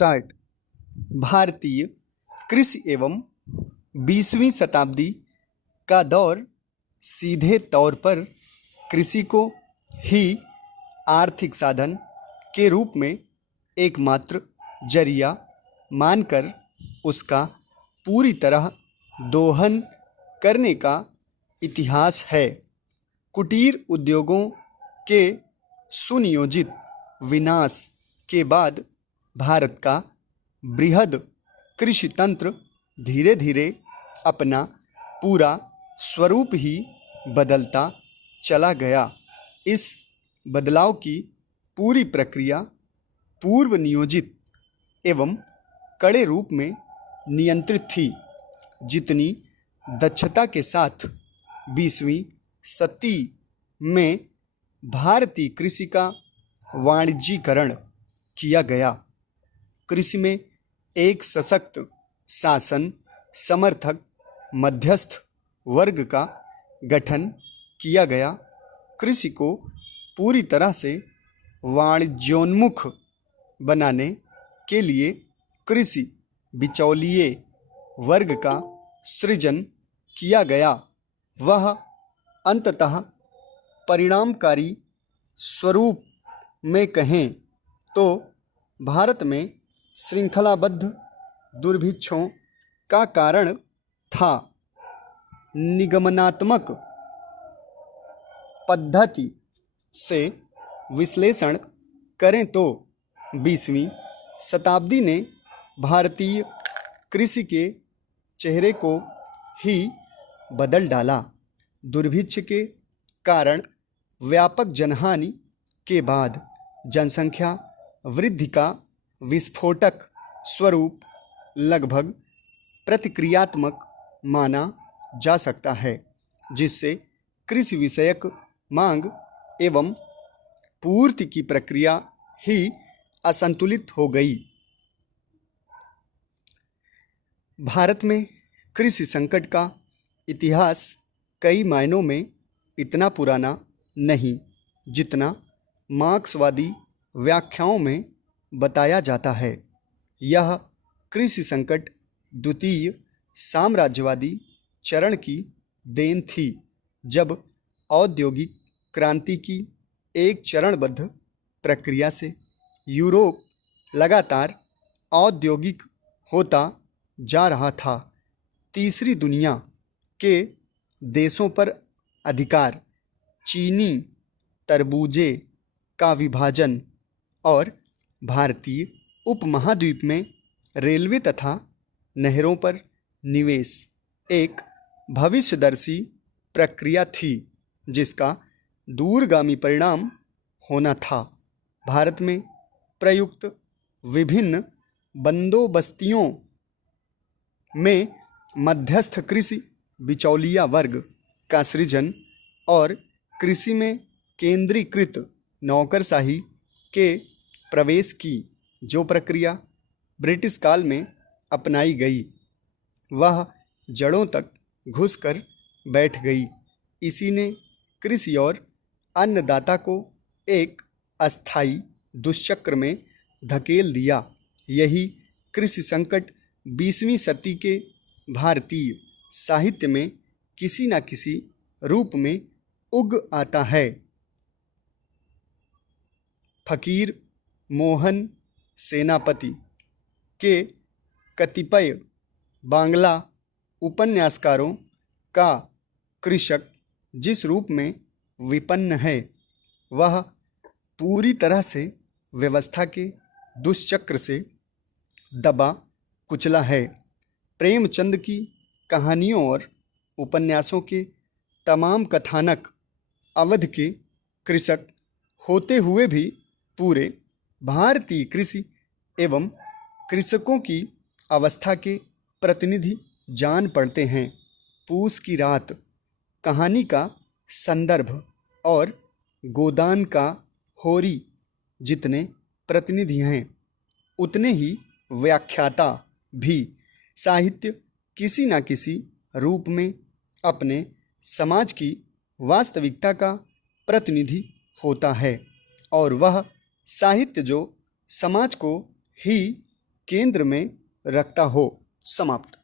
Start. भारतीय कृषि एवं 20वीं शताब्दी का दौर सीधे तौर पर कृषि को ही आर्थिक साधन के रूप में एकमात्र जरिया मानकर उसका पूरी तरह दोहन करने का इतिहास है। कुटीर उद्योगों के सुनियोजित विनाश के बाद भारत का बृहद कृषि तंत्र धीरे धीरे अपना पूरा स्वरूप ही बदलता चला गया। इस बदलाव की पूरी प्रक्रिया पूर्व नियोजित एवं कड़े रूप में नियंत्रित थी। जितनी दक्षता के साथ 20वीं शती में भारतीय कृषि का वाणिज्यीकरण किया गया, कृषि में एक सशक्त शासन समर्थक मध्यस्थ वर्ग का गठन किया गया। कृषि को पूरी तरह से वाणिज्योन्मुख बनाने के लिए कृषि बिचौलिए वर्ग का सृजन किया गया। वह अंततः परिणामकारी स्वरूप में कहें तो भारत में श्रृंखलाबद्ध दुर्भिक्षों का कारण था। निगमनात्मक पद्धति से विश्लेषण करें तो 20वीं शताब्दी ने भारतीय कृषि के चेहरे को ही बदल डाला। दुर्भिक्ष के कारण व्यापक जनहानि के बाद जनसंख्या वृद्धि का विस्फोटक स्वरूप लगभग प्रतिक्रियात्मक माना जा सकता है, जिससे कृषि विषयक मांग एवं पूर्ति की प्रक्रिया ही असंतुलित हो गई। भारत में कृषि संकट का इतिहास कई मायनों में इतना पुराना नहीं जितना मार्क्सवादी व्याख्याओं में बताया जाता है। यह कृषि संकट द्वितीय साम्राज्यवादी चरण की देन थी, जब औद्योगिक क्रांति की एक चरणबद्ध प्रक्रिया से यूरोप लगातार औद्योगिक होता जा रहा था। तीसरी दुनिया के देशों पर अधिकार, चीनी तरबूजे का विभाजन और भारतीय उपमहाद्वीप में रेलवे तथा नहरों पर निवेश एक भविष्यदर्शी प्रक्रिया थी, जिसका दूरगामी परिणाम होना था। भारत में प्रयुक्त विभिन्न बंदोबस्तियों में मध्यस्थ कृषि बिचौलिया वर्ग का सृजन और कृषि में केंद्रीकृत नौकरशाही के प्रवेश की जो प्रक्रिया ब्रिटिश काल में अपनाई गई, वह जड़ों तक घुसकर बैठ गई। इसी ने कृषि और अन्नदाता को एक अस्थायी दुष्चक्र में धकेल दिया। यही कृषि संकट 20वीं शती के भारतीय साहित्य में किसी न किसी रूप में उग आता है। फकीर मोहन सेनापति के कतिपय बांग्ला उपन्यासकारों का कृषक जिस रूप में विपन्न है, वह पूरी तरह से व्यवस्था के दुष्चक्र से दबा कुचला है। प्रेमचंद की कहानियों और उपन्यासों के तमाम कथानक अवध के कृषक होते हुए भी पूरे भारतीय कृषि एवं कृषकों की अवस्था के प्रतिनिधि जान पड़ते हैं। पूस की रात कहानी का संदर्भ और गोदान का होरी जितने प्रतिनिधि हैं, उतने ही व्याख्याता भी साहित्य किसी न किसी रूप में अपने समाज की वास्तविकता का प्रतिनिधि होता है, और वह साहित्य जो समाज को ही केंद्र में रखता हो। समाप्त।